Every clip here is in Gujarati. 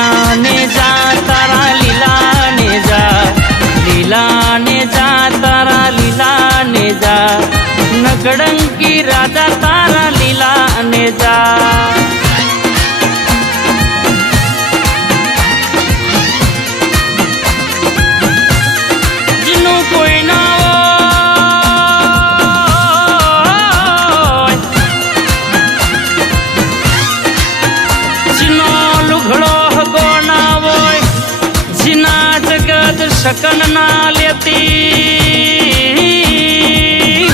લીલા ને જા તારા લીલા ને જા, લીલા ને જા તારા લીલા ને જા, નગડંકી રાજા તારા લીલા ને જા. શકન ના લેતી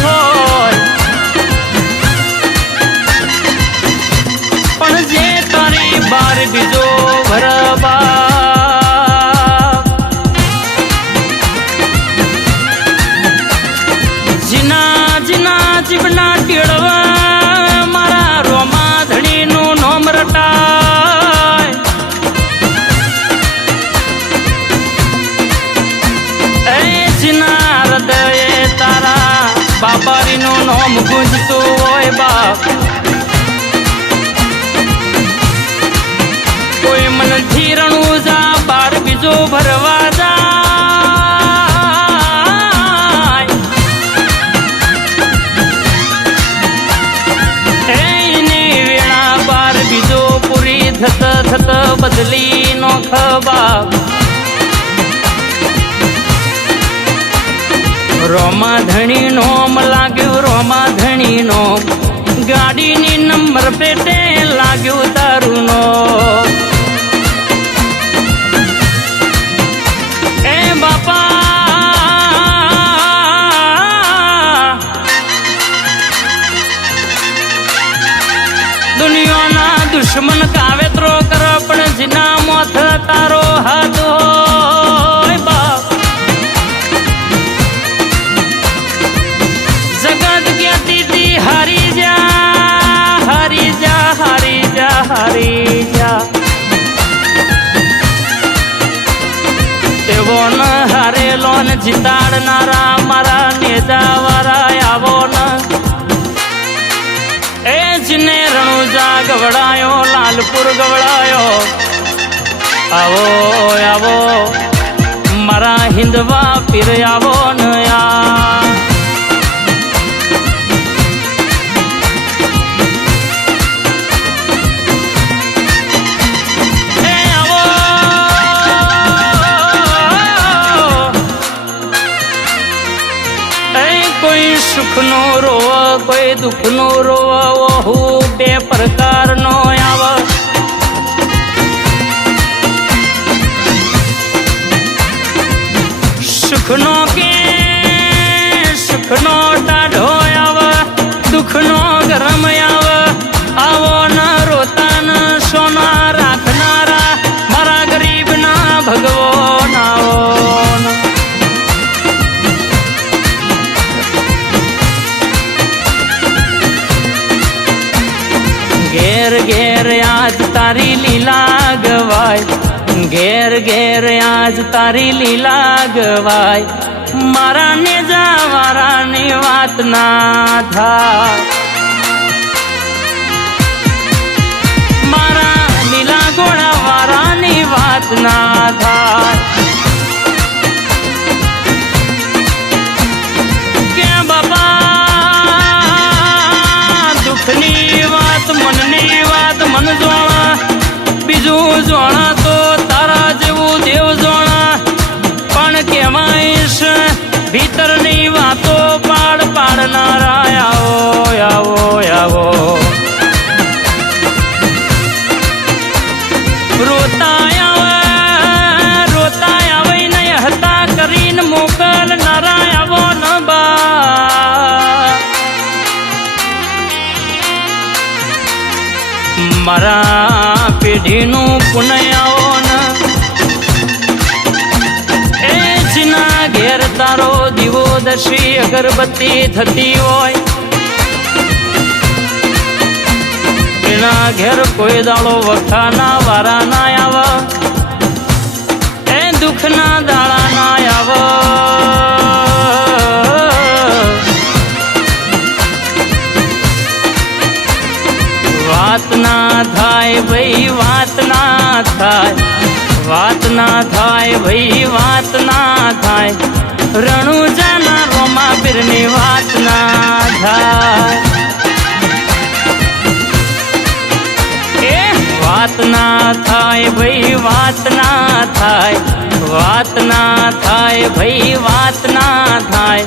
હોય પણ જે તારી બાર બીજો ભરબા, જીના જીના જીવના ટેળવા મારા રોમા ધણીનું નોમ રટા, બાબારીનું નામ ગુંજતું હોય બાપ. કોઈ મનથી રણું જા બાર બીજો ભરવા જાય, એની વેળા બાર બીજો પૂરી થત થત બદલી નો ખબાબ. રોમા ધણી નોમ લાગ્યું રોમા ધણી નોમ, ગાડીની નંબર પ્લેટે લાગ્યું તારું નો. એ બાપા દુનિયાના દુશ્મન કાવેતરો કર પણ જીના મોથ તારો હાથ હોય બાપ. હારી જા હારી જા હારી જા હારી જા, એવો ન હારેલો ને જીતાડનારા મારા નેજા વાળા આવો ન. એ જને રણુજા ગવડાયો લાલપુર ગવડાયો, આવો આવો મારા હિંદવા પીર આવો ન યા. સુખનો રોવ કોઈ દુઃખનો રોવ હું બે પ્રકારનો આવ. સુખનો કે સુખનો ટાઢો આવ, દુઃખનો ગરમ આવ. આવો ન રોતા ન સોના રાખનારા મારા ગરીબના ભગવાન આવો. ઘેર ઘેર આજ તારી લીલા ગવાય, ઘેર ઘેર આજ તારી લીલા ગવાય, મારા નેજા વાળાની વાત ના થાય, મારા લીલા ઘોડા વાળાની વાત ના થાય. કે બાપા દુઃખની વાત મનની વાત મન જોણા, બીજું જોણા તો તારા જેવું દેવ જોણા. પણ કેવાઈશ ભીતરની વાતો પાડ પાડનારા આવો આવો આવો. રોતા આવે નહીં હતા કરીને મોકલનારા આવો ન બા. મારા પેઢીનું પુનયાઓ ન એ જીના ઘેર તારો દીવો દશી અગરબત્તી થતી હોય, એના ઘેર કોઈ દાડો વખાના વારા ના આવ, એ દુઃખના દાડા ના આવ. વાત ના થાય ભાઈ વાત ના થાય, વાત ના થાય ભાઈ વાત ના થાય, રણુજાના રોમા પીરની વાત ના થાય. એ વાત ના થાય ભાઈ વાત ના થાય, વાત ના થાય ભાઈ વાત ના થાય,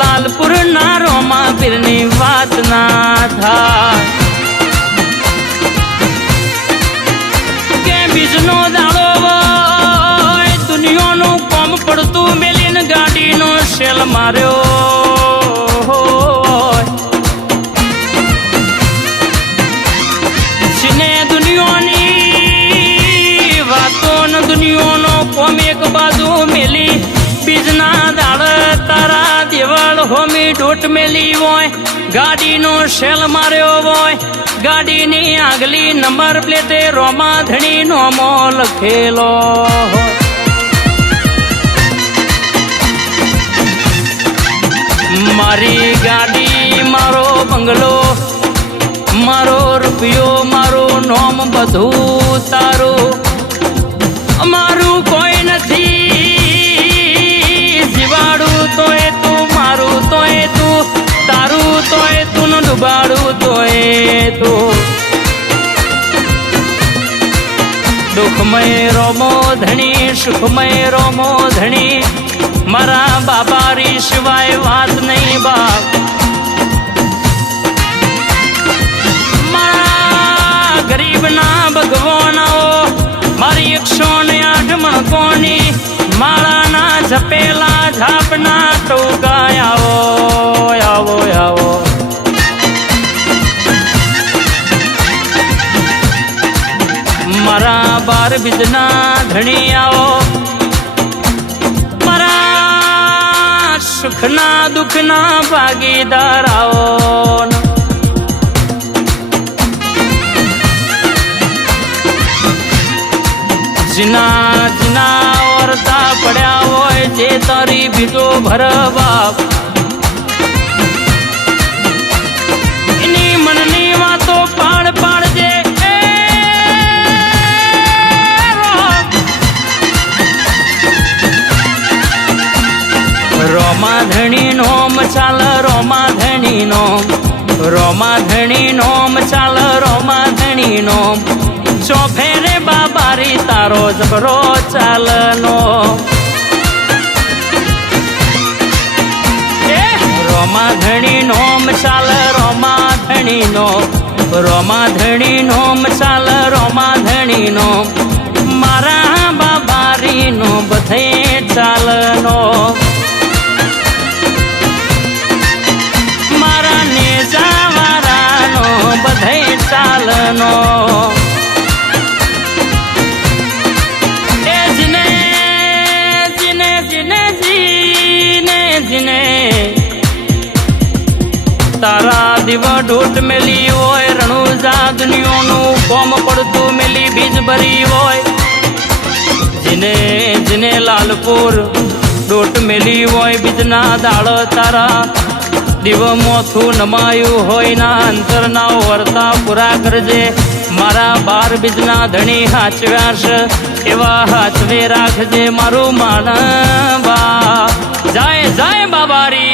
લાલપુર ના રોમા પીરની વાત ના થાય. કે બીજનો દાડો હોય દુનિયાનું કોમ પડતું મેલીને ગાડીનો શેલ માર્યો, જીને દુનિયાની વાતો ને દુનિયાનો કોમ એક બાજુ મેલી, બીજના દાડ તારા દેવળ હોમી ડોટ મેલી હોય, ગાડીનો શેલ માર્યો હોય, ગાડીની આગલી નંબર પ્લેટે રોમા ધણી નોમો લખેલો હોય. મારી ગાડી મારો બંગલો મારો રૂપિયો મારું નોમ બધું તારું, મારું કોઈ નથી જીવાડું તોય તું, મારું તોય તું, તારું તોય તું ને ડુબાડું તોય તું. દુઃખમય રોમો ધણી સુખમય રોમો ધણી, મારા બાબારી સિવાય વાત નહીં બાપ. મારા ગરીબના ભગવાનાઓ મારી 108 મણકોની માળાના ઝપેલા ઝાપના ટોકા આવો આવો આવો. મારા 12 બીજના ધણી આવો, મારા સુખના દુઃખના ભાગીદાર આવો. જીના જીના વર્તા પડ્યા હોય જે તારી બીજો ભરવા, એની મનની વાતો પાડ પાડજે. રોમા ધણી નોમ ચાલ રોમા ધણી નોમ, રોમા ધણી નોમ ચાલ રોમા ધણી નોમ, ચોફેરે બાબારી તારો જબરો ચાલનો. રોમા ધણી નોમ ચાલ રોમા ધણી નોમ, રોમા ધણી નોમ ચાલ રોમા ધણી નોમ, મારા બાબારી નો બધે ચાલનો. મારા નેજાવાળાનો બધે ચાલનો. તારા દીવા ઢોટ મેલી હોય, રણુજા દુનિયાનું કોમ પડતું મેલી બીજ ભરી હોય, જીને જીને લાલપુર ડોટ મેલી હોય, બીજના દાડ તારા દીવ મોથું નમાયું હોય, ના અંતર ના વર્તા પૂરા કરજે. મારા 12 બીજના ધણી હાચવ્યાસ એવા હાચવે રાખજે મારું માનવા. જાય જાય બાબારી.